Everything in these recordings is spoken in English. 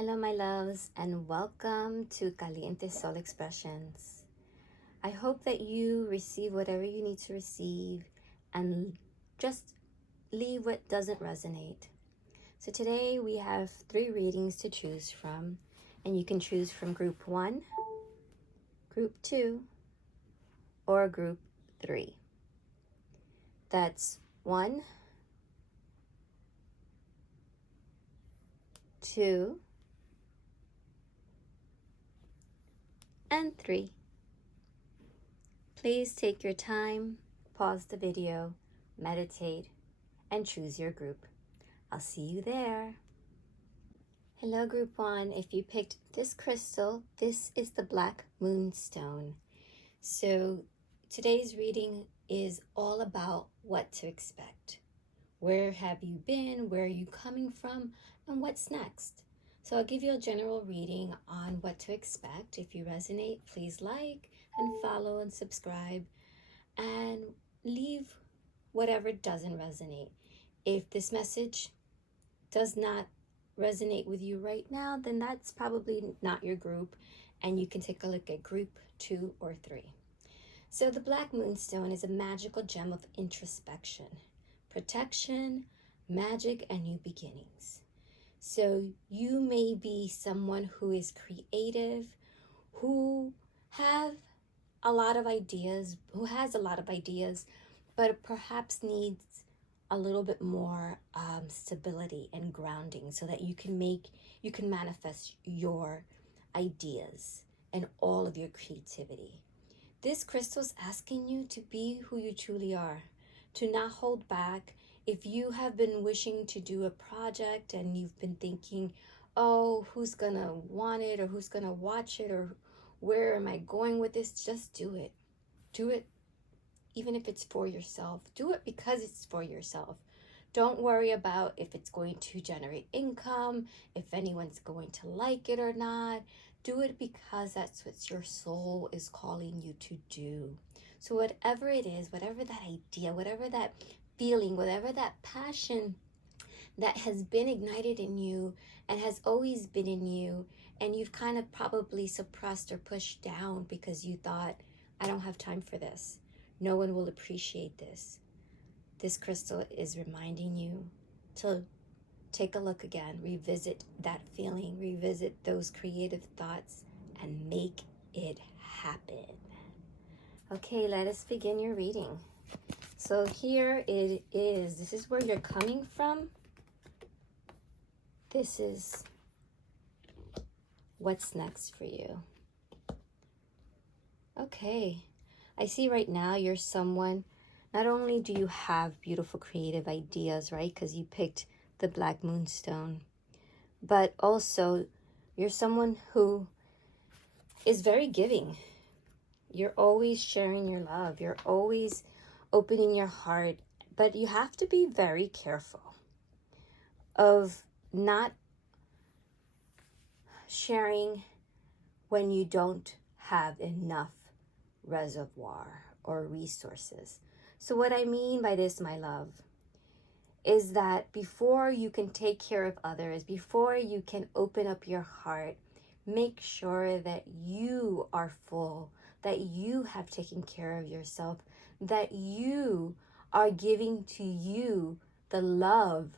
Hello, my loves, and welcome to Caliente Soul Expressions. I hope that you receive whatever you need to receive and just leave what doesn't resonate. So, today we have 3 readings to choose from, and you can choose from group 1, group 2, or group 3. That's 1, 2, and 3. Please take your time, pause the video, meditate, and choose your group. I'll see you there. Hello, group 1. If you picked this crystal, this is the Black Moonstone. So today's reading is all about what to expect. Where have you been? Where are you coming from? And what's next? So I'll give you a general reading on what to expect. If you resonate, please like and follow and subscribe and leave whatever doesn't resonate. If this message does not resonate with you right now, then that's probably not your group, and you can take a look at group 2 or 3. So the Black Moonstone is a magical gem of introspection, protection, magic, and new beginnings. So you may be someone who is creative, who has a lot of ideas, but perhaps needs a little bit more stability and grounding so that you can manifest your ideas and all of your creativity. This crystal is asking you to be who you truly are, to not hold back. If you have been wishing to do a project and you've been thinking, oh, who's gonna want it, or who's gonna watch it, or where am I going with this, just do it. Do it even if it's for yourself. Do it because it's for yourself. Don't worry about if it's going to generate income, if anyone's going to like it or not. Do it because that's what your soul is calling you to do. So whatever it is, whatever that idea, whatever that feeling, whatever that passion that has been ignited in you and has always been in you, and you've kind of probably suppressed or pushed down because you thought, I don't have time for this. No one will appreciate this. This crystal is reminding you to take a look again, revisit that feeling, revisit those creative thoughts, and make it happen. Okay, let us begin your reading. So here it is. This is where you're coming from. This is what's next for you. Okay, I see right now you're someone, not only do you have beautiful creative ideas, right? Because you picked the Black Moonstone, but also you're someone who is very giving. You're always sharing your love. You're always opening your heart, but you have to be very careful of not sharing when you don't have enough reservoir or resources. So what I mean by this, my love, is that before you can take care of others, before you can open up your heart, make sure that you are full, that you have taken care of yourself, that you are giving to you the love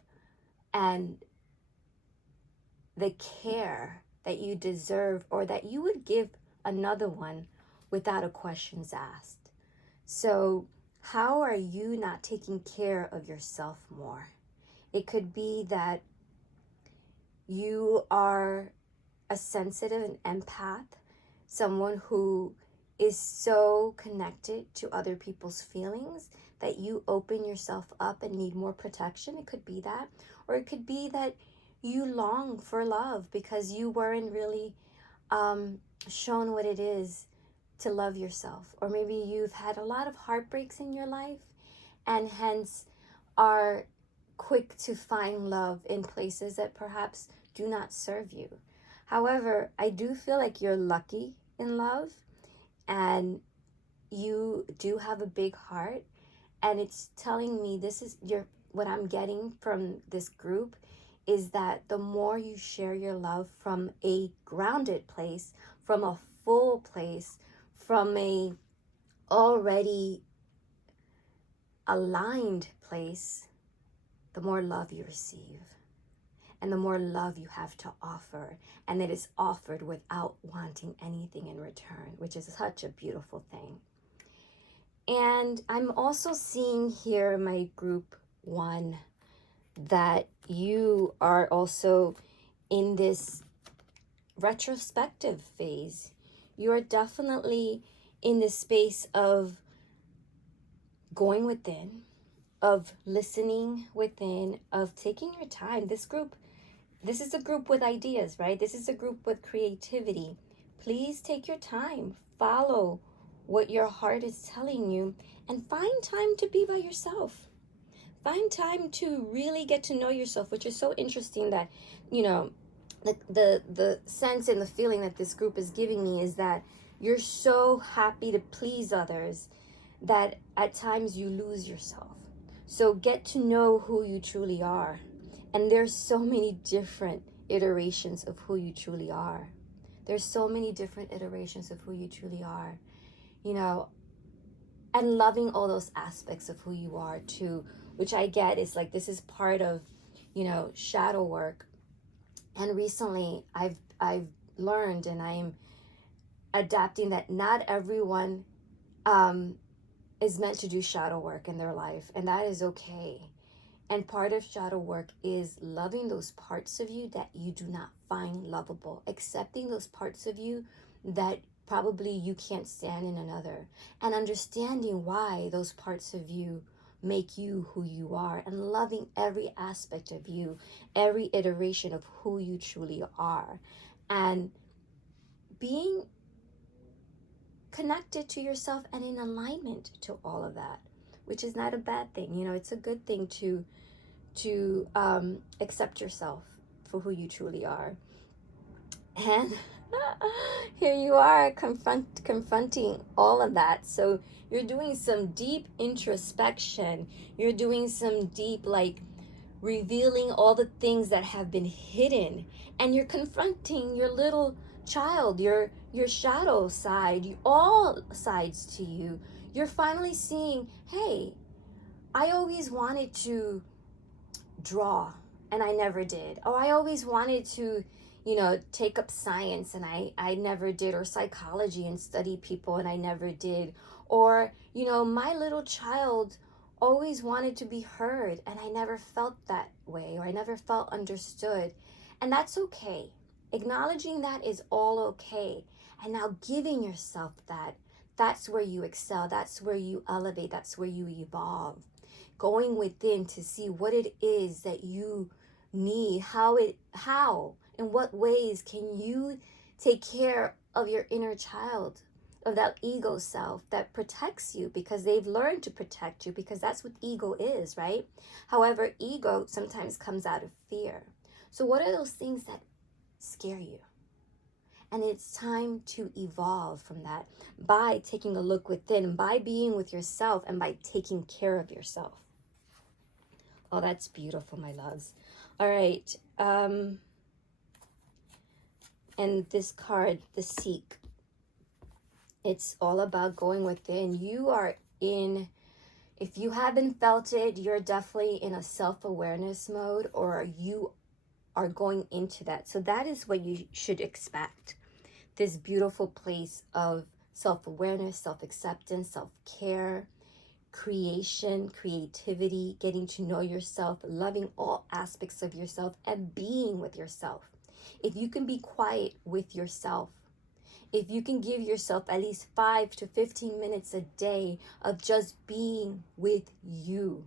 and the care that you deserve, or that you would give another one without a questions asked. So how are you not taking care of yourself more? It could be that you are a sensitive and empath, someone who is so connected to other people's feelings that you open yourself up and need more protection. It could be that. Or it could be that you long for love because you weren't really shown what it is to love yourself. Or maybe you've had a lot of heartbreaks in your life and hence are quick to find love in places that perhaps do not serve you. However, I do feel like you're lucky in love and you do have a big heart, and it's telling me this is what I'm getting from this group is that the more you share your love from a grounded place, from a full place, from a already aligned place, the more love you receive and the more love you have to offer. And it is offered without wanting anything in return, which is such a beautiful thing. And I'm also seeing here, my group 1, that you are also in this retrospective phase. You are definitely in this space of going within, of listening within, of taking your time. This is a group with ideas, right? This is a group with creativity. Please take your time, follow what your heart is telling you, and find time to be by yourself. Find time to really get to know yourself, which is so interesting that, you know, the sense and the feeling that this group is giving me is that you're so happy to please others that at times you lose yourself. So get to know who you truly are. And there's so many different iterations of who you truly are. There's so many different iterations of who you truly are, you know, and loving all those aspects of who you are too, which I get is like, this is part of, you know, shadow work. And recently I've learned, and I'm adapting, that not everyone is meant to do shadow work in their life, and that is okay. And part of shadow work is loving those parts of you that you do not find lovable, accepting those parts of you that probably you can't stand in another, and understanding why those parts of you make you who you are, and loving every aspect of you, every iteration of who you truly are, and being connected to yourself and in alignment to all of that, which is not a bad thing. You know, it's a good thing to accept yourself for who you truly are. And here you are confronting all of that. So you're doing some deep introspection. You're doing some deep, like, revealing all the things that have been hidden, and you're confronting your little child, your shadow side, all sides to you. You're finally seeing, hey, I always wanted to draw and I never did. Oh, I always wanted to, you know, take up science and I never did, or psychology and study people and I never did. Or, you know, my little child always wanted to be heard and I never felt that way, or I never felt understood. And that's okay. Acknowledging that is all okay. And now giving yourself that, that's where you excel. That's where you elevate. That's where you evolve. Going within to see what it is that you need, how, in what ways can you take care of your inner child, of that ego self that protects you because they've learned to protect you, because that's what ego is, right? However, ego sometimes comes out of fear. So what are those things that scare you? And it's time to evolve from that by taking a look within, by being with yourself, and by taking care of yourself. Oh, that's beautiful, my loves. All right. And this card, the Seek, it's all about going within. You are in, if you haven't felt it, you're definitely in a self-awareness mode, or you are going into that. So that is what you should expect. This beautiful place of self-awareness, self-acceptance, self-care, creation, creativity, getting to know yourself, loving all aspects of yourself, and being with yourself. If you can be quiet with yourself, if you can give yourself at least 5 to 15 minutes a day of just being with you,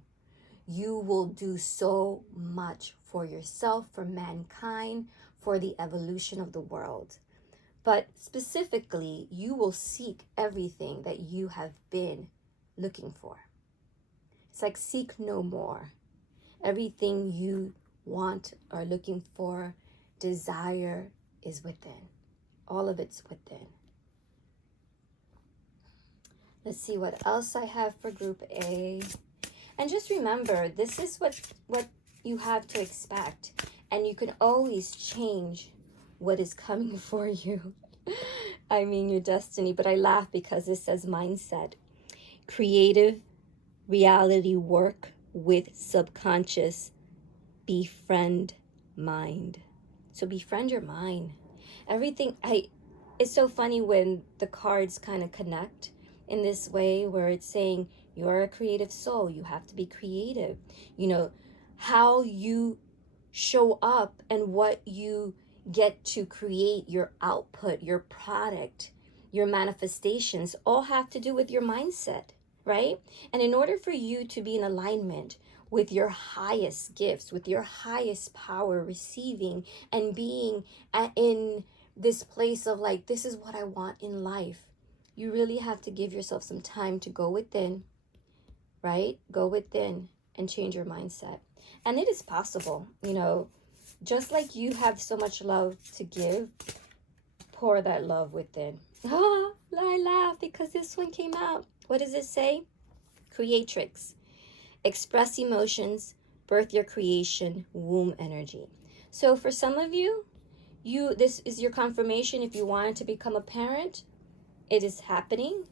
you will do so much for yourself, for mankind, for the evolution of the world. But specifically, you will seek everything that you have been looking for. It's like seek no more. Everything you want, are looking for, desire is within. All of it's within. Let's see what else I have for group A. And just remember, this is what you have to expect. And you can always change what is coming for you. I mean, your destiny. But I laugh because it says mindset. Creative reality work with subconscious befriend mind. So befriend your mind. Everything it's so funny when the cards kind of connect in this way where it's saying you're a creative soul, you have to be creative. You know, how you show up and what you get to create, your output, your product, your manifestations all have to do with your mindset, right? And in order for you to be in alignment with your highest gifts, with your highest power, receiving and being in this place of like, this is what I want in life, you really have to give yourself some time to go within, right? Go within and change your mindset. And it is possible, you know, just like you have so much love to give, pour that love within. Ah, I laugh because this one came out. What does it say? Creatrix. Express emotions, birth your creation, womb energy. So for some of you, this is your confirmation. If you wanted to become a parent, it is happening.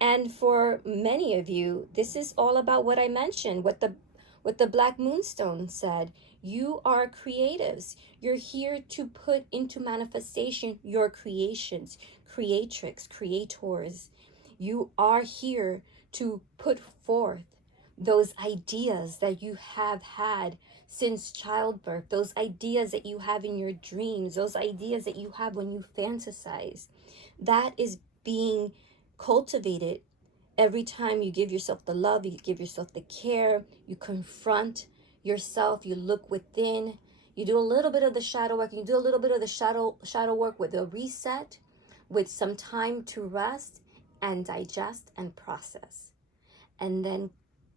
And for many of you, this is all about what I mentioned, what the Black Moonstone said. You are creatives. You're here to put into manifestation your creations, creatrix, creators. You are here to put forth those ideas that you have had since childbirth, those ideas that you have in your dreams, those ideas that you have when you fantasize. That is being cultivated every time you give yourself the love, you give yourself the care, you confront yourself, you look within, you do a little bit of the shadow work, you do a little bit of the shadow work with a reset, with some time to rest and digest and process. And then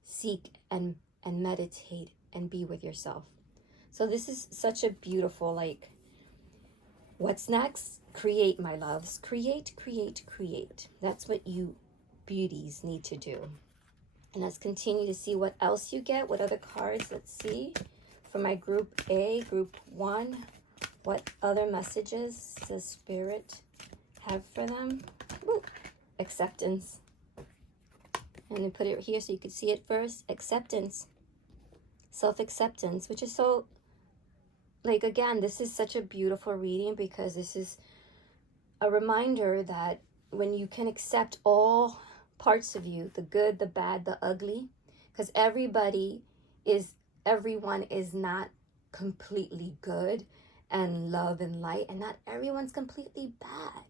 seek and meditate and be with yourself. So this is such a beautiful, like, what's next? Create, my loves. Create, create, create. That's what you beauties need to do. And let's continue to see what else you get. What other cards? Let's see. For my group A, group 1, what other messages does Spirit have for them? Ooh, acceptance. And then put it here so you can see it first. Acceptance. Self-acceptance, which is so, like, again, this is such a beautiful reading because this is a reminder that when you can accept all parts of you, the good, the bad, the ugly, because everyone is not completely good and love and light, and not everyone's completely bad.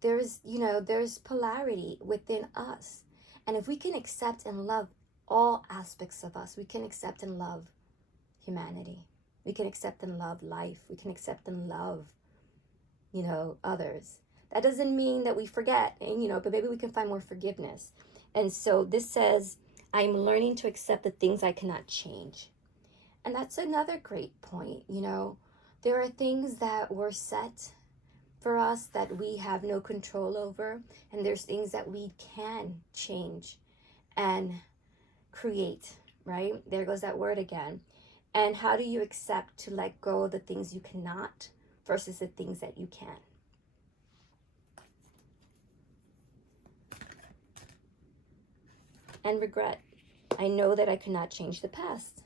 There's polarity within us. And if we can accept and love all aspects of us, we can accept and love humanity. We can accept and love life. We can accept and love, others. That doesn't mean that we forget, but maybe we can find more forgiveness. And so this says, I'm learning to accept the things I cannot change. And that's another great point. There are things that were set for us that we have no control over, and there's things that we can change and create, right? There goes that word again. And how do you accept to let go of the things you cannot versus the things that you can? And regret. I know that I cannot change the past.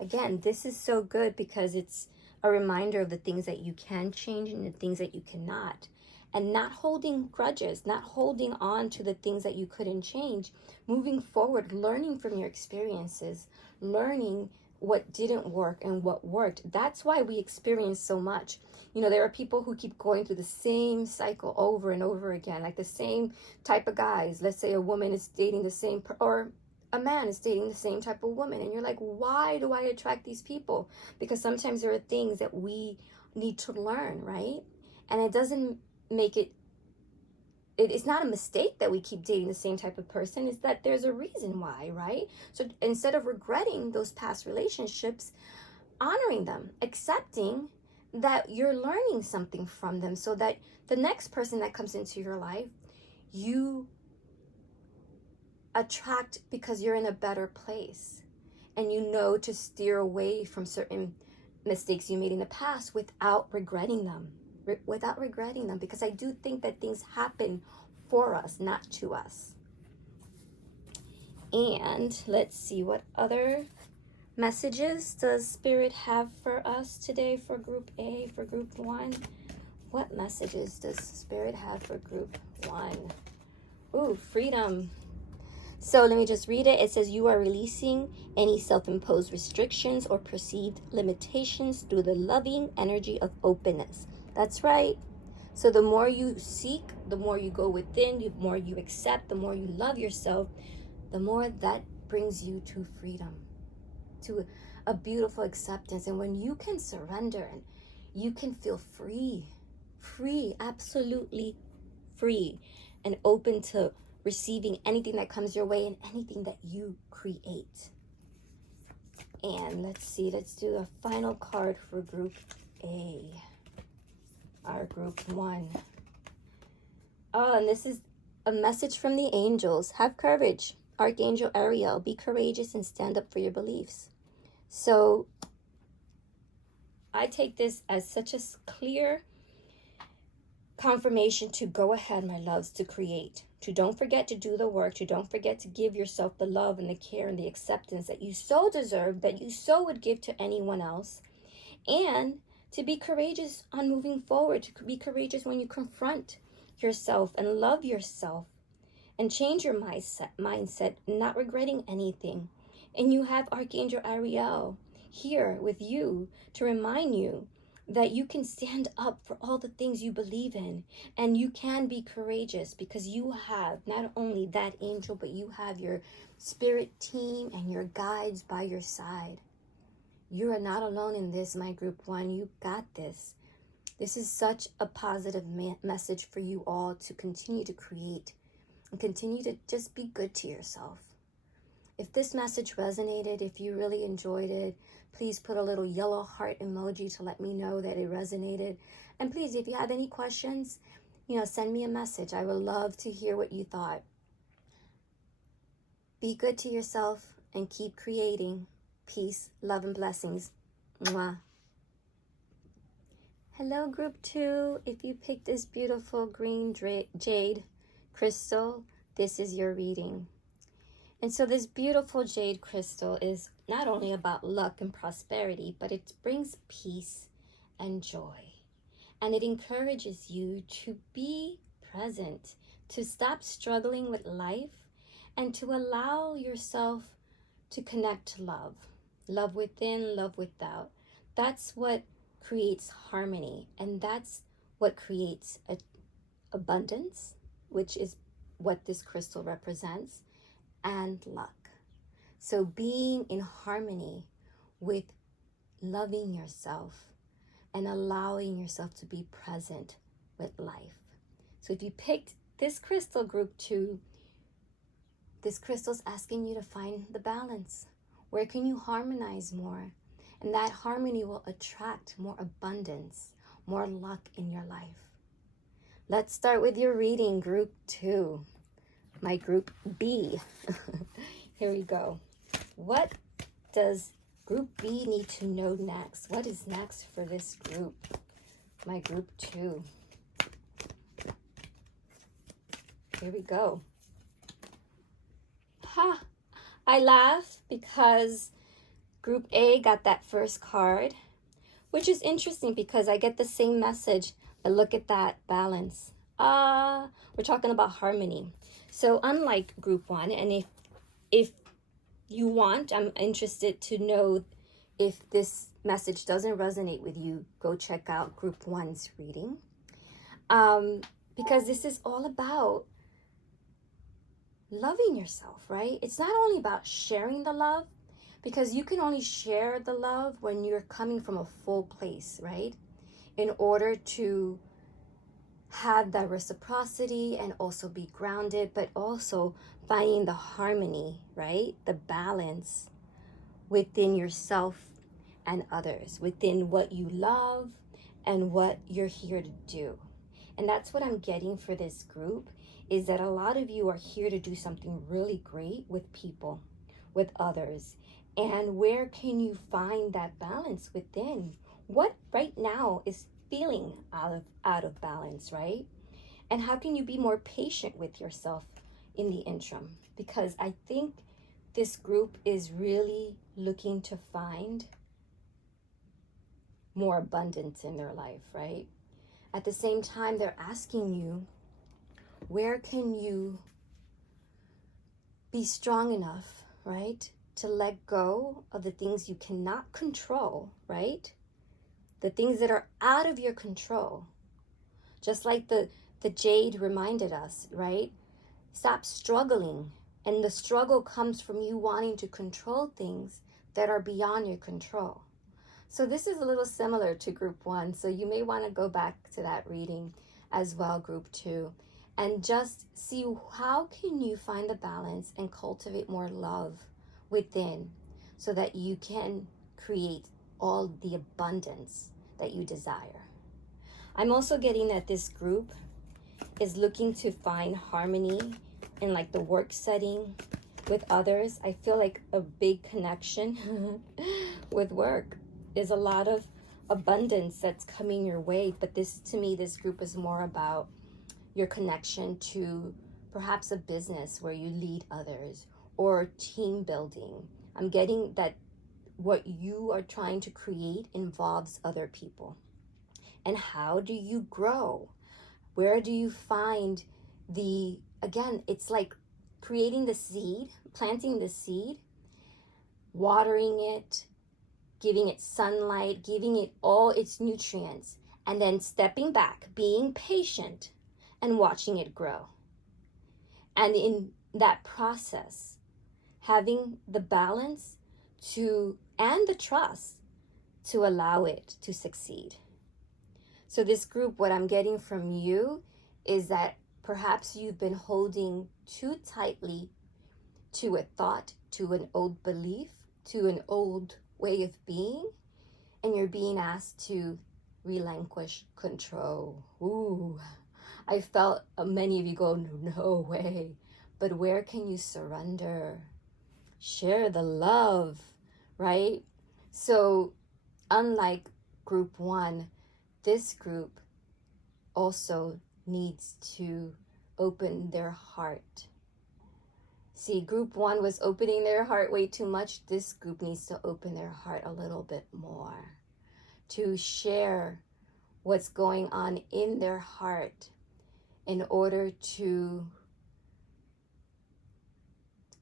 Again, this is so good because it's a reminder of the things that you can change and the things that you cannot. And not holding grudges, not holding on to the things that you couldn't change. Moving forward, learning from your experiences, learning what didn't work and what worked. That's why we experience so much. There are people who keep going through the same cycle over and over again, like the same type of guys. Let's say a woman is dating the same, or a man is dating the same type of woman, and you're like, why do I attract these people? Because sometimes there are things that we need to learn, right? And it doesn't make it's not a mistake that we keep dating the same type of person. It's that there's a reason why, right? So instead of regretting those past relationships, honoring them, accepting that you're learning something from them, so that the next person that comes into your life, you attract because you're in a better place and you know to steer away from certain mistakes you made in the past without regretting them. Because I do think that things happen for us, not to us. And let's see, what other messages does Spirit have for us today for Group A, for Group 1? What messages does Spirit have for Group 1? Ooh, freedom. So let me just read it. It says, you are releasing any self-imposed restrictions or perceived limitations through the loving energy of openness. That's right. So the more you seek, the more you go within, the more you accept, the more you love yourself, the more that brings you to freedom, to a beautiful acceptance. And when you can surrender and you can feel free, absolutely free, and open to receiving anything that comes your way and anything that you create. And let's see, let's do a final card for Group A, our Group 1. Oh, and this is a message from the angels. Have courage, Archangel Ariel. Be courageous and stand up for your beliefs. So I take this as such a clear confirmation to go ahead, my loves, to create, to don't forget to do the work, to don't forget to give yourself the love and the care and the acceptance that you so deserve, that you so would give to anyone else, and to be courageous on moving forward, to be courageous when you confront yourself and love yourself and change your mindset, not regretting anything. And you have Archangel Ariel here with you to remind you that you can stand up for all the things you believe in, and you can be courageous because you have not only that angel, but you have your spirit team and your guides by your side. You are not alone in this, my Group 1. You got this. This is such a positive message for you all to continue to create and continue to just be good to yourself. If this message resonated, if you really enjoyed it, please put a little yellow heart emoji to let me know that it resonated. And please, if you have any questions, send me a message. I would love to hear what you thought. Be good to yourself and keep creating. Peace, love, and blessings. Mwah. Hello, Group 2. If you picked this beautiful green jade crystal, this is your reading. And so this beautiful jade crystal is not only about luck and prosperity, but it brings peace and joy. And it encourages you to be present, to stop struggling with life, and to allow yourself to connect to love. Love within, love without. That's what creates harmony, and that's what creates abundance, which is what this crystal represents, and luck. So being in harmony with loving yourself and allowing yourself to be present with life. So if you picked this crystal, Group 2, this crystal's asking you to find the balance. Where can you harmonize more? And that harmony will attract more abundance, more luck in your life. Let's start with your reading, Group 2. My Group B. Here we go. What does Group B need to know next? What is next for this group? My Group 2. Here we go. I laugh because Group A got that first card, which is interesting because I get the same message, but look at that balance. We're talking about harmony. So unlike Group 1, and if you want, I'm interested to know if this message doesn't resonate with you, go check out Group 1's reading. Because this is all about loving yourself, right? It's not only about sharing the love, because you can only share the love when you're coming from a full place, right? In order to have that reciprocity and also be grounded, but also finding the harmony, right? The balance within yourself and others, within what you love and what you're here to do. And that's what I'm getting for this group, is that a lot of you are here to do something really great with people, with others. And where can you find that balance within? What right now is feeling out of balance, right? And how can you be more patient with yourself in the interim? Because I think this group is really looking to find more abundance in their life, right? At the same time, they're asking you, where can you be strong enough, right, to let go of the things you cannot control, right? The things that are out of your control. Just like the Jade reminded us, right? Stop struggling. And the struggle comes from you wanting to control things that are beyond your control. So this is a little similar to group 1. So you may want to go back to that reading as well, group 2, and just see how can you find the balance and cultivate more love within so that you can create all the abundance that you desire. I'm also getting that this group is looking to find harmony in like the work setting with others. I feel like a big connection with work. There's a lot of abundance that's coming your way, but this, to me, this group is more about your connection to perhaps a business where you lead others or team building. I'm getting that what you are trying to create involves other people. And how do you grow? Where do you find again, it's like creating the seed, planting the seed, watering it, giving it sunlight, giving it all its nutrients, and then stepping back, being patient, and watching it grow. And in that process, having the balance and the trust to allow it to succeed. So this group, what I'm getting from you is that perhaps you've been holding too tightly to a thought, to an old belief, to an old way of being, and you're being asked to relinquish control. Ooh, I felt many of you go, no way. But where can you surrender? Share the love, right? So unlike group 1, this group also needs to open their heart. See, group 1 was opening their heart way too much. This group needs to open their heart a little bit more to share what's going on in their heart in order to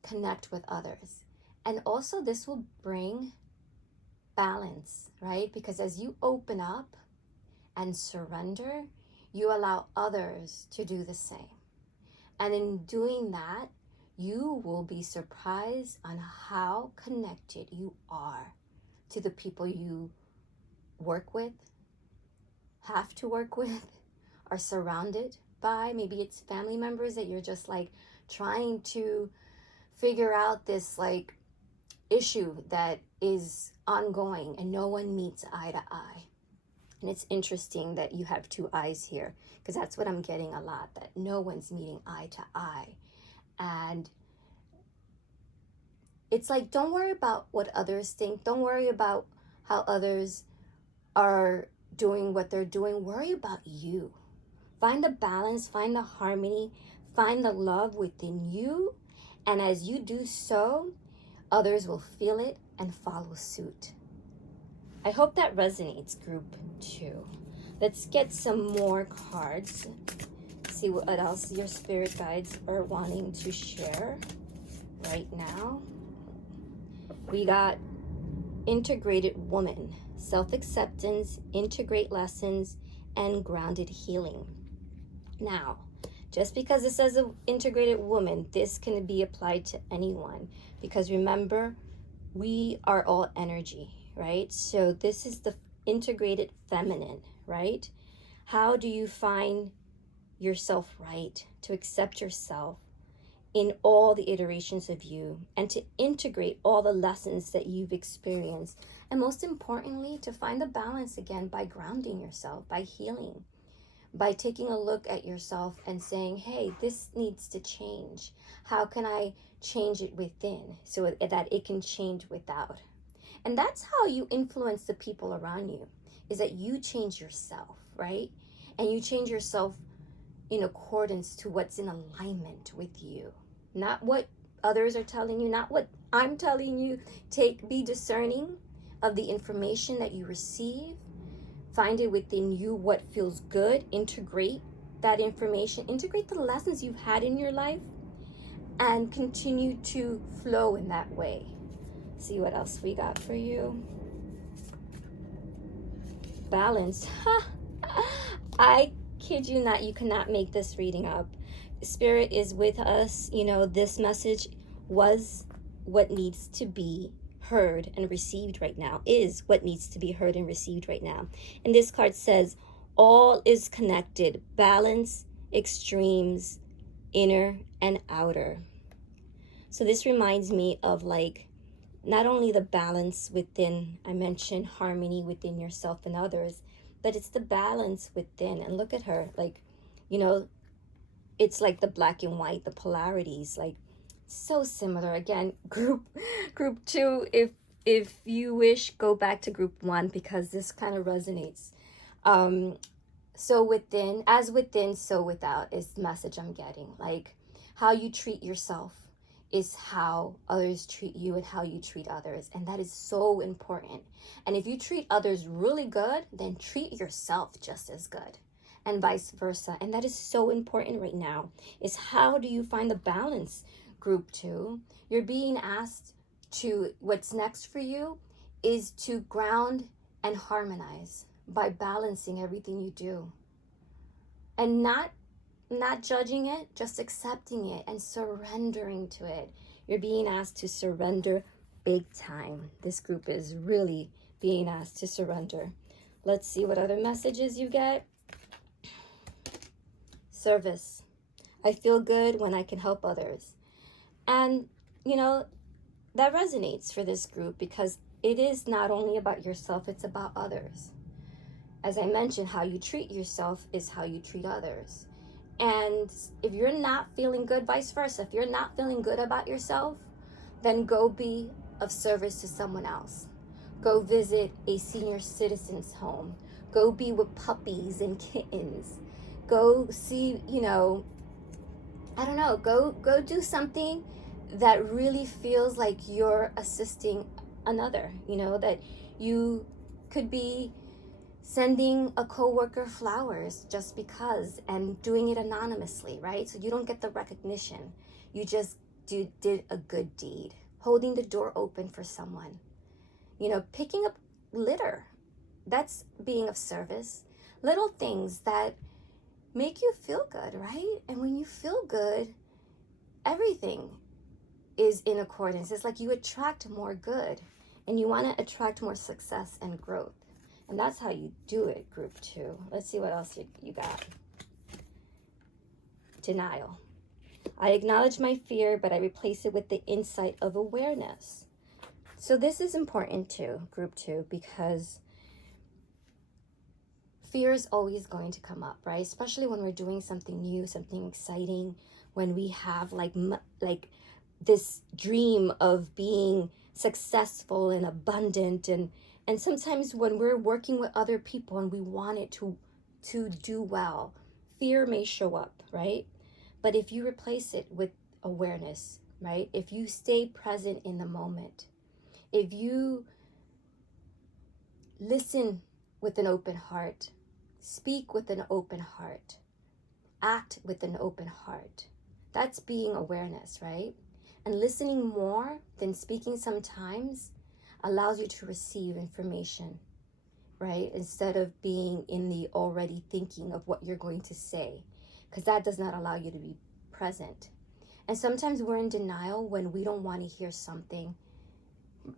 connect with others. And also this will bring balance, right? Because as you open up and surrender, you allow others to do the same. And in doing that, you will be surprised on how connected you are to the people you work with, have to work with, are surrounded by. Maybe it's family members that you're just like trying to figure out this like issue that is ongoing and no one meets eye to eye. And it's interesting that you have 2 eyes here, because that's what I'm getting a lot, that no one's meeting eye to eye. And it's like, don't worry about what others think. Don't worry about how others are doing what they're doing. Worry about you. Find the balance, find the harmony, find the love within you. And as you do so, others will feel it and follow suit. I hope that resonates, group 2. Let's get some more cards. See what else your spirit guides are wanting to share right now. We got integrated woman, self-acceptance, integrate lessons, and grounded healing. Now, just because it says an integrated woman, this can be applied to anyone, because remember, we are all energy, right? So this is the integrated feminine, right? How do you find yourself right, to accept yourself in all the iterations of you, and to integrate all the lessons that you've experienced, and most importantly, to find the balance again by grounding yourself, by healing, by taking a look at yourself and saying, hey, this needs to change. How can I change it within so that it can change without? And that's how you influence the people around you, is that you change yourself, right? And you change yourself in accordance to what's in alignment with you, not what others are telling you, not what I'm telling you. Be discerning of the information that you receive. Find it within you what feels good. Integrate that information. Integrate the lessons you've had in your life and continue to flow in that way. See what else we got for you. Balance. I kid you not, you cannot make this reading up. Spirit is with us. This message was what needs to be heard and received right now, is what needs to be heard and received right now. And this card says, all is connected. Balance, extremes, inner and outer. So this reminds me of not only the balance within, I mentioned harmony within yourself and others, but it's the balance within. And look at her, it's like the black and white, the polarities, so similar. Again, group 2, if you wish, go back to group 1 because this kind of resonates. So within, as within, so without is the message I'm getting. How you treat yourself is how others treat you and how you treat others. And that is so important. And if you treat others really good, then treat yourself just as good, and vice versa. And that is so important right now, is how do you find the balance, group 2? You're being asked to, what's next for you is to ground and harmonize by balancing everything you do. And not judging it, just accepting it and surrendering to it. You're being asked to surrender big time. This group is really being asked to surrender. Let's see what other messages you get. Service. I feel good when I can help others. And, that resonates for this group because it is not only about yourself, it's about others. As I mentioned, how you treat yourself is how you treat others. And if you're not feeling good, vice versa, if you're not feeling good about yourself, then go be of service to someone else. Go visit a senior citizen's home. Go be with puppies and kittens. Go see, I don't know, go do something that really feels like you're assisting another, that you could be sending a coworker flowers just because, and doing it anonymously, right? So you don't get the recognition. You just did a good deed. Holding the door open for someone. Picking up litter. That's being of service. Little things that make you feel good, right? And when you feel good, everything is in accordance. It's like you attract more good, and you want to attract more success and growth. And that's how you do it, group 2. Let's see what else you got. Denial. I acknowledge my fear, but I replace it with the insight of awareness. So this is important too, group 2, because fear is always going to come up, right? Especially when we're doing something new, something exciting, when we have like this dream of being successful and abundant, and sometimes when we're working with other people and we want it to do well, fear may show up, right? But if you replace it with awareness, right? If you stay present in the moment, if you listen with an open heart, speak with an open heart, act with an open heart, that's being awareness, right? And listening more than speaking sometimes allows you to receive information, right? Instead of being in the already thinking of what you're going to say, because that does not allow you to be present. And sometimes we're in denial when we don't want to hear something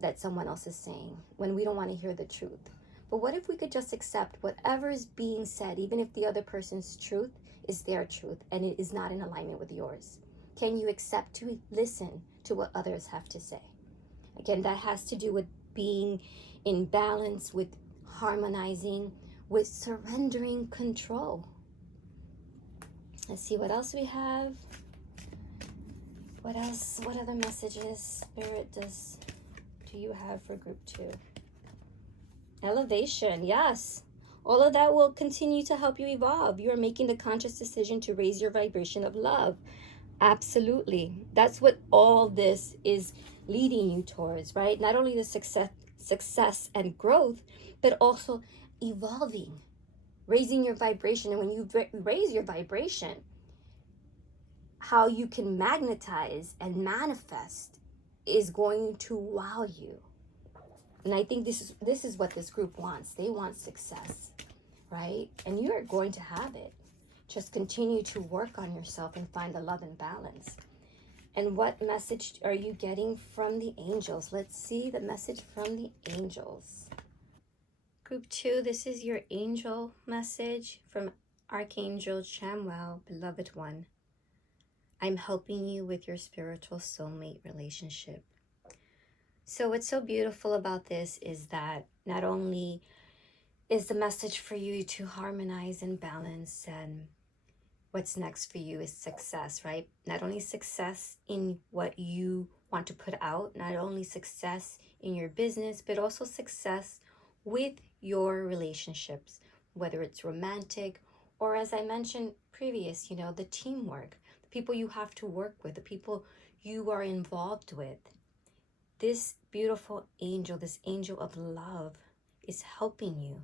that someone else is saying, when we don't want to hear the truth. But what if we could just accept whatever is being said, even if the other person's truth is their truth and it is not in alignment with yours? Can you accept to listen to what others have to say? Again, that has to do with being in balance, with harmonizing, with surrendering control. Let's see what else we have. What else? What other messages, Spirit, do you have for group 2? Elevation, yes. All of that will continue to help you evolve. You are making the conscious decision to raise your vibration of love. Absolutely. That's what all this is leading you towards, right? Not only the success and growth, but also evolving, raising your vibration. And when you raise your vibration, how you can magnetize and manifest is going to wow you. And I think this is what this group wants. They want success, right? And you are going to have it. Just continue to work on yourself and find the love and balance. And what message are you getting from the angels? Let's see the message from the angels. Group 2, this is your angel message from Archangel Chamuel, beloved one. I'm helping you with your spiritual soulmate relationship. So what's so beautiful about this is that not only is the message for you to harmonize and balance, and what's next for you is success, right? Not only success in what you want to put out, not only success in your business, but also success with your relationships, whether it's romantic or, as I mentioned previous, the teamwork, the people you have to work with, the people you are involved with. This beautiful angel, this angel of love, is helping you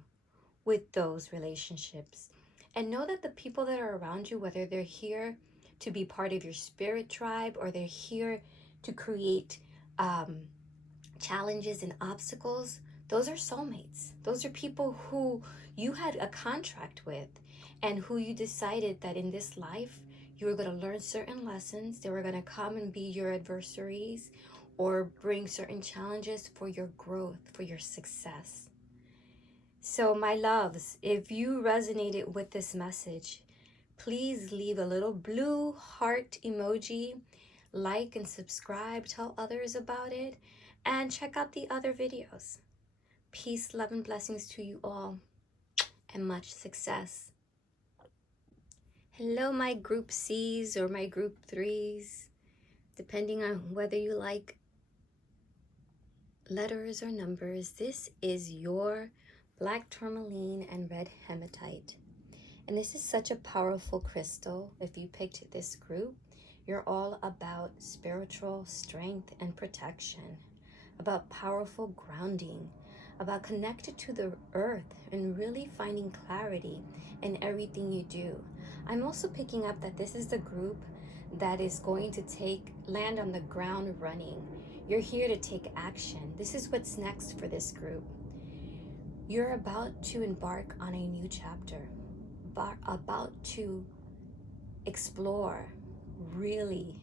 with those relationships. And know that the people that are around you, whether they're here to be part of your spirit tribe or they're here to create challenges and obstacles, those are soulmates. Those are people who you had a contract with and who you decided that in this life you were going to learn certain lessons. They were going to come and be your adversaries or bring certain challenges for your growth, for your success. So my loves, if you resonated with this message, please leave a little blue heart emoji, like and subscribe, tell others about it, and check out the other videos. Peace, love, and blessings to you all, and much success. Hello, my group C's or my group 3s, depending on whether you like letters or numbers. This is your black tourmaline and red hematite. And this is such a powerful crystal. If you picked this group, you're all about spiritual strength and protection, about powerful grounding, about connected to the earth and really finding clarity in everything you do. I'm also picking up that this is the group that is going to land on the ground running. You're here to take action. This is what's next for this group. You're about to embark on a new chapter, about to explore really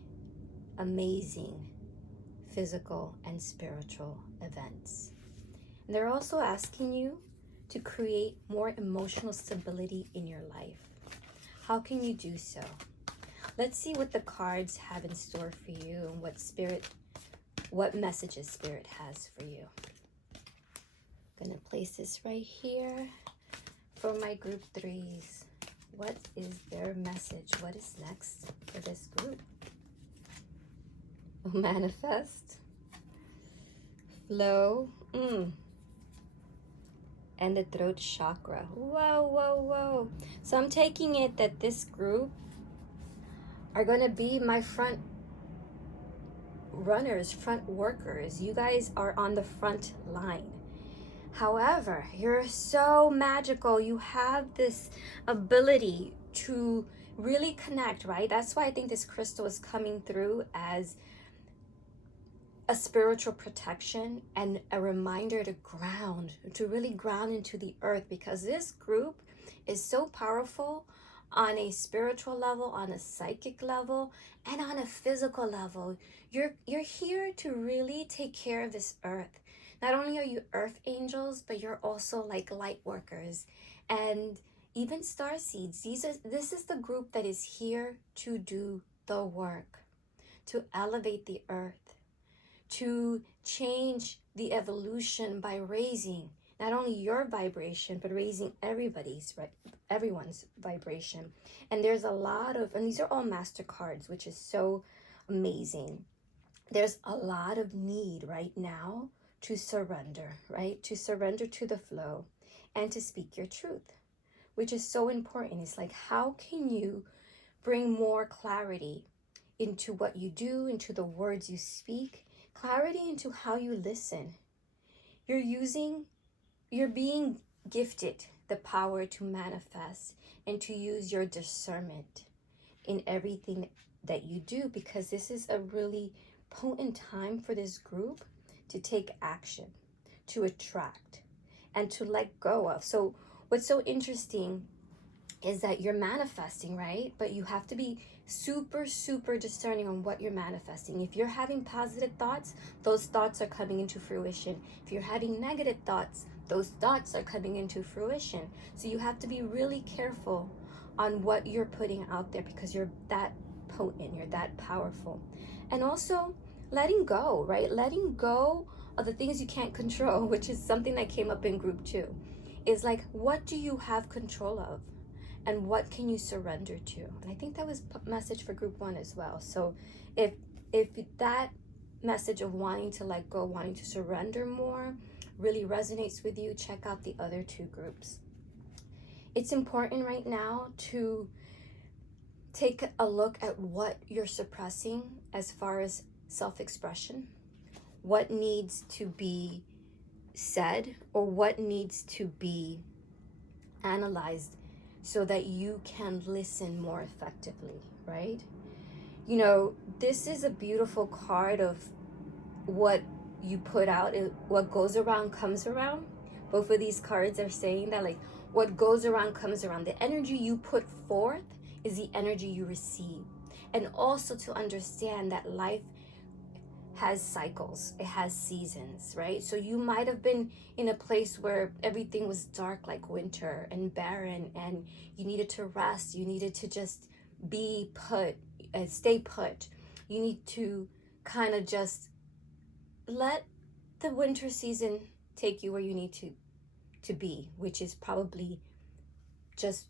amazing physical and spiritual events. And they're also asking you to create more emotional stability in your life. How can you do so? Let's see what the cards have in store for you and what messages Spirit has for you. I'm going to place this right here for my group 3s. What is their message? What is next for this group? Manifest, flow, and the throat chakra. Whoa, whoa, whoa. So I'm taking it that this group are going to be my front runners, front workers. You guys are on the front line. However, you're so magical. You have this ability to really connect, right? That's why I think this crystal is coming through as a spiritual protection and a reminder to really ground into the earth, because this group is so powerful on a spiritual level, on a psychic level, and on a physical level. You're here to really take care of this earth. Not only are you earth angels, but you're also like light workers and even star seeds. This is the group that is here to do the work, to elevate the earth, to change the evolution by raising not only your vibration, but raising everyone's vibration. And there's a lot of, and these are all master cards, which is so amazing. There's a lot of need right now to surrender, right? To surrender to the flow and to speak your truth, which is so important. It's like, how can you bring more clarity into what you do, into the words you speak, clarity into how you listen? You're being gifted the power to manifest and to use your discernment in everything that you do, because this is a really potent time for this group to take action, to attract, and to let go of. So what's so interesting is that you're manifesting, right? But you have to be super, super discerning on what you're manifesting. If you're having positive thoughts, those thoughts are coming into fruition. If you're having negative thoughts, those thoughts are coming into fruition. So you have to be really careful on what you're putting out there, because you're that potent, you're that powerful. And also letting go, right? Letting go of the things you can't control, which is something that came up in group 2. Is like, what do you have control of? And what can you surrender to? And I think that was a message for group 1 as well. So if that message of wanting to let go, wanting to surrender more really resonates with you, check out the other 2 groups. It's important right now to take a look at what you're suppressing as far as self-expression, what needs to be said, or what needs to be analyzed so that you can listen more effectively, right? You know, this is a beautiful card of what you put out, what goes around comes around. Both of these cards are saying that, like, what goes around comes around. The energy you put forth is the energy you receive. And also to understand that life has cycles, it has seasons, right? So you might have been in a place where everything was dark like winter and barren, and you needed to rest, you needed to just be put and stay put. You need to kind of just let the winter season take you where you need to be, which is probably just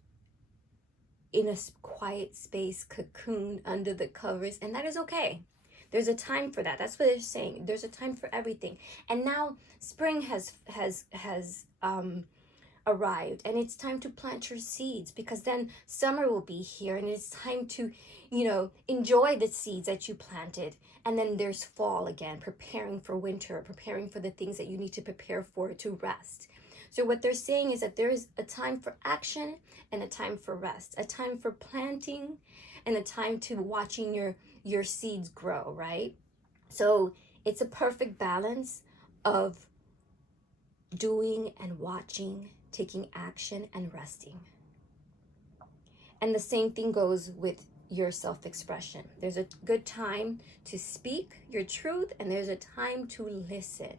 in a quiet space, cocoon under the covers, and that is okay. There's a time for that. That's what they're saying. There's a time for everything. And now spring has arrived, and it's time to plant your seeds, because then summer will be here, and it's time to, enjoy the seeds that you planted. And then there's fall again, preparing for winter, preparing for the things that you need to prepare for to rest. So what they're saying is that there is a time for action and a time for rest, a time for planting and a time to watching your seeds grow, right? So it's a perfect balance of doing and watching, taking action and resting. And the same thing goes with your self-expression. There's a good time to speak your truth, and there's a time to listen.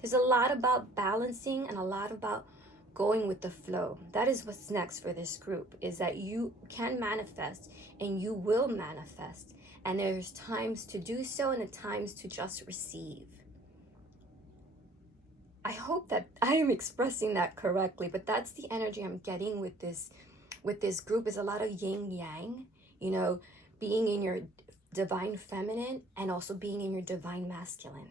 There's a lot about balancing and a lot about going with the flow. That is what's next for this group, is that you can manifest and you will manifest. And there's times to do so and times to just receive. I hope that I am expressing that correctly, but that's the energy I'm getting with this group, is a lot of yin yang, being in your divine feminine and also being in your divine masculine.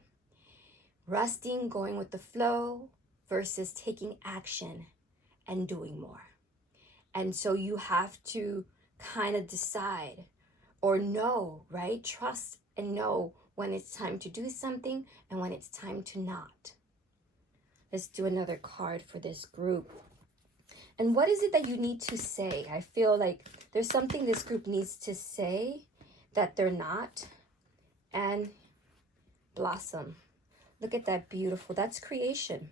Resting, going with the flow versus taking action and doing more. And so you have to kind of decide or know, right? Trust and know when it's time to do something and when it's time to not. Let's do another card for this group. And what is it that you need to say? I feel like there's something this group needs to say that they're not. And blossom. Look at that, beautiful. That's creation.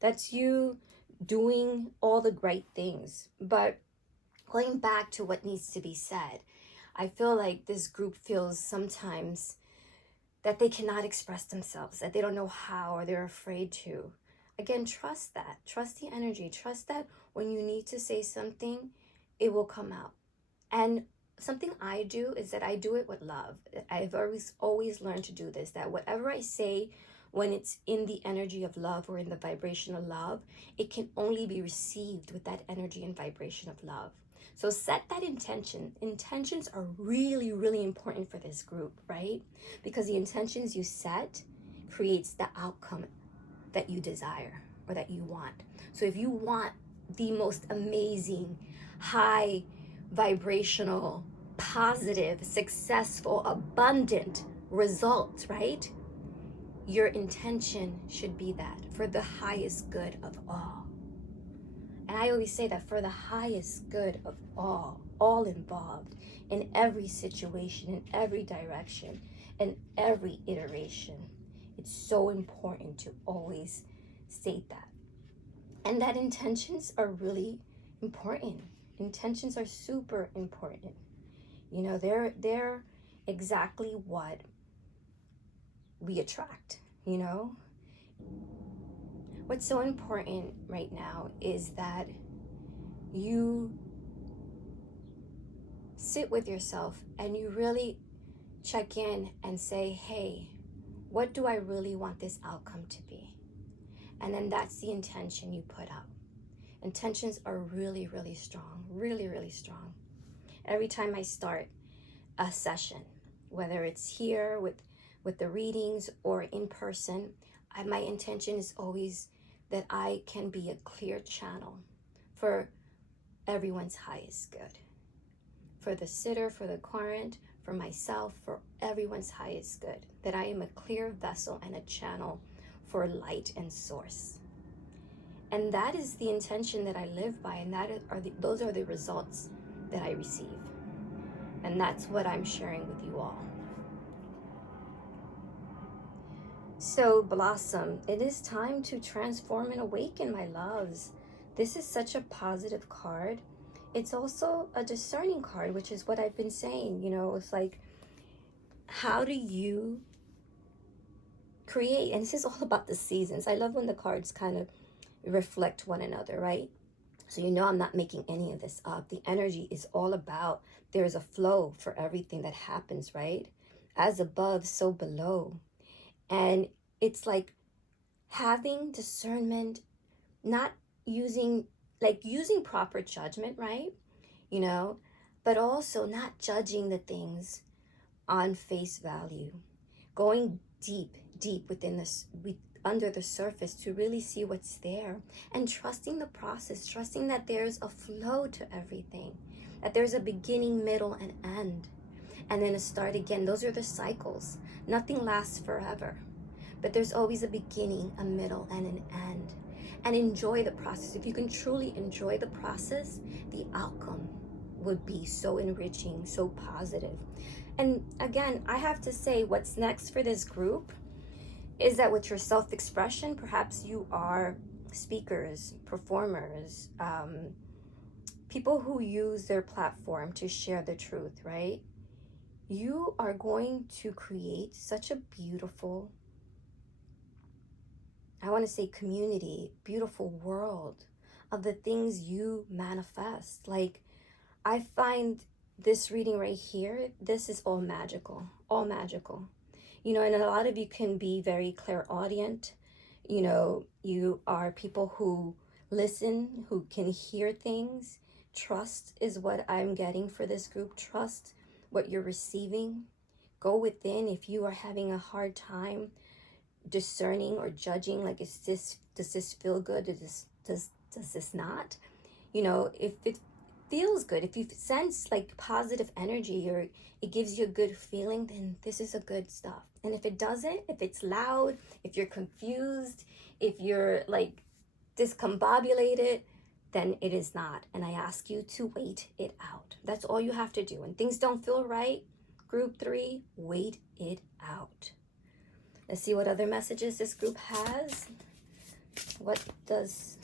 That's you doing all the right things. But going back to what needs to be said, I feel like this group feels sometimes that they cannot express themselves, that they don't know how, or they're afraid to. Again, trust that. Trust the energy. Trust that when you need to say something, it will come out. And something I do is that I do it with love. I've always learned to do this, that whatever I say when it's in the energy of love or in the vibration of love, it can only be received with that energy and vibration of love. So set that intention. Intentions are really, really important for this group, right? Because the intentions you set creates the outcome that you desire or that you want. So if you want the most amazing, high vibrational, positive, successful, abundant results, right? Your intention should be that for the highest good of all. And I always say that for the highest good of all involved, in every situation, in every direction, in every iteration. It's so important to always state that. And that intentions are really important. Intentions are super important. You know, they're exactly what we attract, you know? What's so important right now is that you sit with yourself and you really check in and say, hey, what do I really want this outcome to be? And then that's the intention you put out. Intentions are really, really strong, really, really strong. Every time I start a session, whether it's here with the readings or in person, my intention is always that I can be a clear channel for everyone's highest good. For the sitter, for the client, for myself, for everyone's highest good. That I am a clear vessel and a channel for light and source. And that is the intention that I live by, and those are the results that I receive. And that's what I'm sharing with you all. So Blossom, it is time to transform and awaken, my loves. This is such a positive card. It's also a discerning card, which is what I've been saying. You know, it's like, how do you create? And this is all about the seasons. I love when the cards kind of reflect one another, right? So you know I'm not making any of this up. The energy is all about, there's a flow for everything that happens, right? As above, so below. And it's like having discernment, not using proper judgment, right? You know, but also not judging the things on face value. Going deep within this, under the surface to really see what's there, and trusting the process, trusting that there's a flow to everything, that there's a beginning, middle, and end, and then a start again. Those are the cycles. Nothing lasts forever, but there's always a beginning, a middle, and an end. And enjoy the process. If you can truly enjoy the process, the outcome would be so enriching, so positive. And again, I have to say, what's next for this group is that with your self-expression, perhaps you are speakers, performers, people who use their platform to share the truth, right? You are going to create such a beautiful, I want to say community, beautiful world of the things you manifest. Like, I find this reading right here, this is all magical, all magical. You know, and a lot of you can be very clairaudient. You know, you are people who listen, who can hear things. Trust is what I'm getting for this group. Trust what you're receiving. Go within if you are having a hard time discerning or judging, like, does this feel good? Does this not? You know, if it feels good, if you sense like positive energy or it gives you a good feeling, then this is a good stuff. And if it doesn't, if it's loud, if you're confused, if you're like discombobulated, then it is not. And I ask you to wait it out. That's all you have to do. When things don't feel right, group 3, wait it out. Let's see what other messages this group has. What does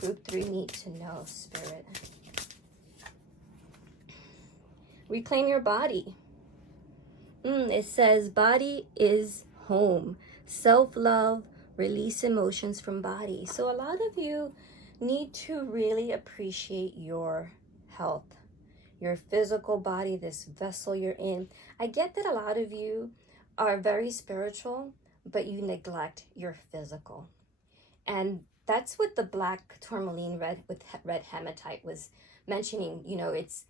group 3 need to know, Spirit? Reclaim your body. It says body is home. Self-love, release emotions from body. So a lot of you need to really appreciate your health, your physical body, this vessel you're in. I get that a lot of you are very spiritual, but you neglect your physical. And that's what the black tourmaline red with red hematite was mentioning. You know, it's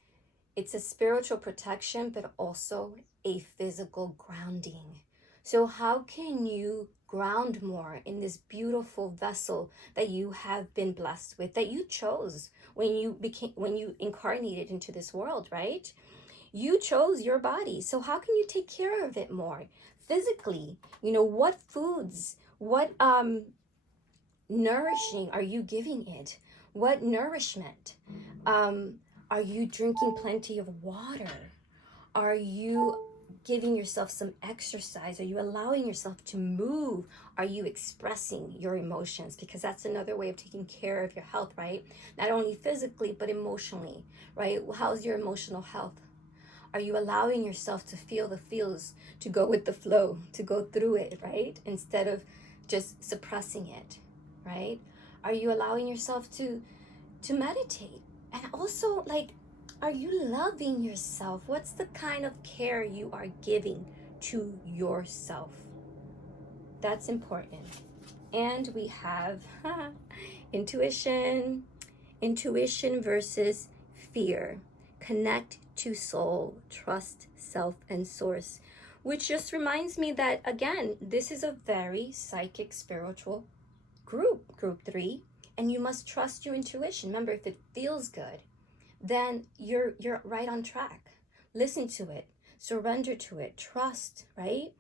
a spiritual protection, but also a physical grounding. So how can you ground more in this beautiful vessel that you have been blessed with, that you chose when you incarnated into this world, right? You chose your body. So how can you take care of it more physically? You know, what foods, what nourishing are you giving it? What nourishment? Are you drinking plenty of water? Are you giving yourself some exercise? Are you allowing yourself to move? Are you expressing your emotions? Because that's another way of taking care of your health, right? Not only physically, but emotionally, right? How's your emotional health? Are you allowing yourself to feel the feels, to go with the flow, to go through it, right? Instead of just suppressing it, right? Are you allowing yourself to meditate? And also, like, are you loving yourself? What's the kind of care you are giving to yourself? That's important. And we have intuition versus fear. Connect to soul, trust self and source. Which just reminds me that, again, this is a very psychic, spiritual group 3, and you must trust your intuition. Remember, if it feels good, then you're right on track. Listen to it, surrender to it, trust, right?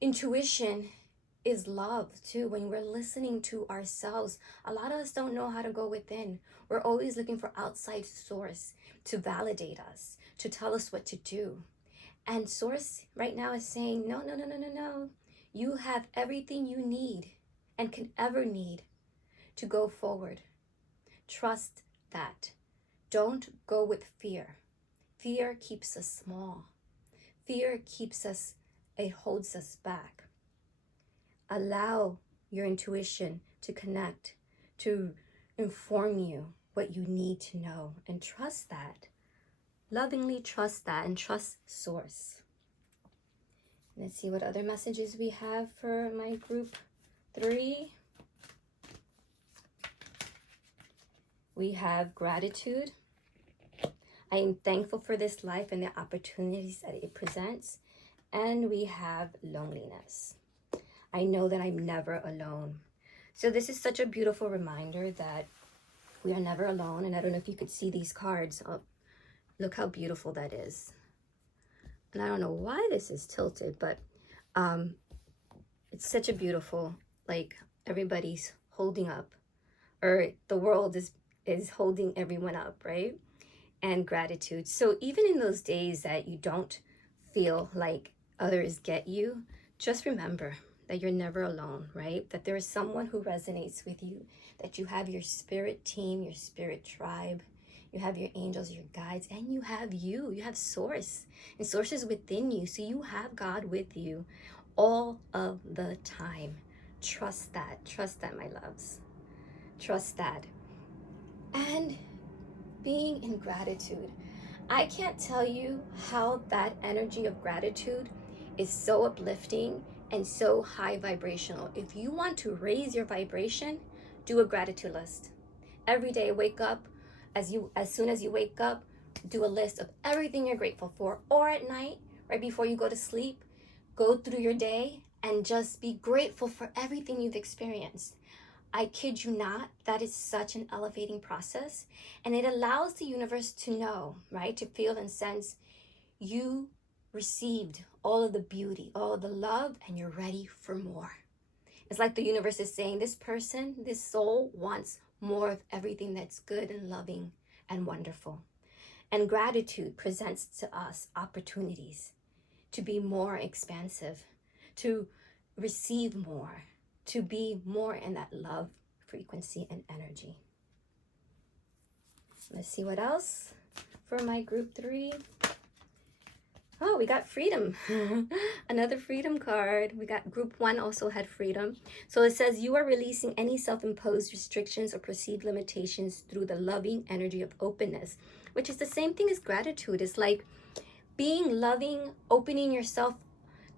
Intuition is love too. When we're listening to ourselves, a lot of us don't know how to go within. We're always looking for outside source to validate us, to tell us what to do. And source right now is saying, no. You have everything you need and can ever need to go forward. Trust that. Don't go with fear. Fear keeps us small. Fear keeps us, it holds us back. Allow your intuition to connect, to inform you what you need to know, and trust that. Lovingly trust that, and trust source. Let's see what other messages we have for my group 3. We have gratitude. I am thankful for this life and the opportunities that it presents. And we have loneliness. I know that I'm never alone. So this is such a beautiful reminder that we are never alone. And I don't know if you could see these cards. Oh, look how beautiful that is. And I don't know why this is tilted, but it's such a beautiful, like, everybody's holding up, or the world is holding everyone up, right? And gratitude. So even in those days that you don't feel like others get you, just remember that you're never alone, right? That there is someone who resonates with you, that you have your spirit team, your spirit tribe, you have your angels, your guides, and you have source, and source is within you. So you have God with you all of the time. Trust that, my loves. Trust that. And being in gratitude. I can't tell you how that energy of gratitude is so uplifting and so high vibrational. If you want to raise your vibration, do a gratitude list. Every day, wake up, as soon as you wake up, do a list of everything you're grateful for. Or at night, right before you go to sleep, go through your day and just be grateful for everything you've experienced. I kid you not, that is such an elevating process. And it allows the universe to know, right? To feel and sense you received all of the beauty, all of the love, and you're ready for more. It's like the universe is saying, this person, this soul wants more of everything that's good and loving and wonderful. And gratitude presents to us opportunities to be more expansive, to receive more, to be more in that love frequency and energy. Let's see what else for my group 3. Oh, we got freedom. Another freedom card. We got group 1 also had freedom. So it says you are releasing any self-imposed restrictions or perceived limitations through the loving energy of openness, which is the same thing as gratitude. It's like being loving, opening yourself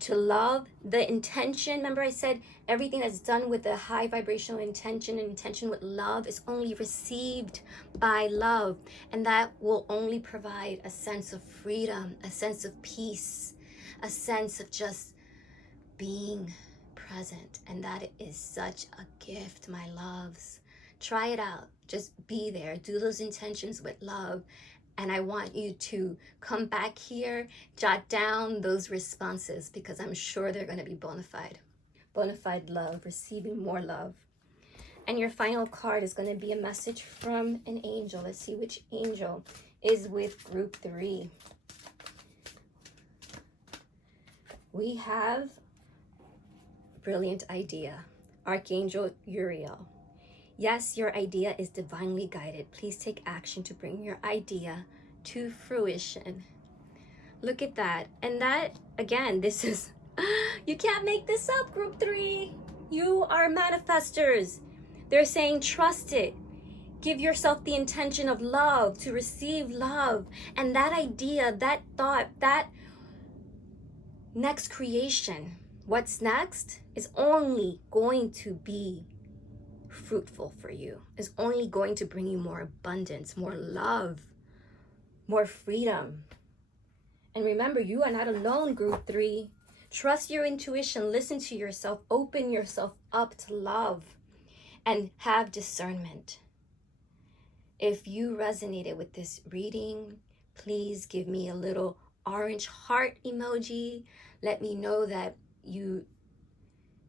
to love. The intention, remember I said everything that's done with a high vibrational intention and intention with love is only received by love. And that will only provide a sense of freedom, a sense of peace, a sense of just being present. And that is such a gift, my loves. Try it out. Just be there. Do those intentions with love. And I want you to come back here, jot down those responses, because I'm sure they're going to be bona fide. Bona fide love, receiving more love. And your final card is going to be a message from an angel. Let's see which angel is with group 3. We have brilliant idea, Archangel Uriel. Yes, your idea is divinely guided. Please take action to bring your idea to fruition. Look at that. And that, again, this is, you can't make this up, group 3. You are manifestors. They're saying, trust it. Give yourself the intention of love, to receive love. And that idea, that thought, that next creation, what's next, is only going to be fruitful for you, is only going to bring you more abundance, more love, more freedom. And remember, you are not alone, group 3. Trust your intuition, listen to yourself, open yourself up to love, and have discernment. If you resonated with this reading, please give me a little orange heart emoji. Let me know that you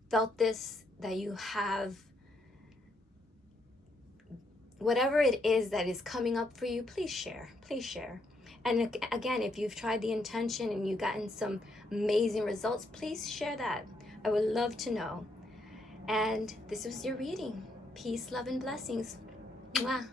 felt this, that you have whatever it is that is coming up for you. Please share, please share. And again, if you've tried the intention and you've gotten some amazing results, please share that. I would love to know. And this was your reading. Peace, love, and blessings. Mwah.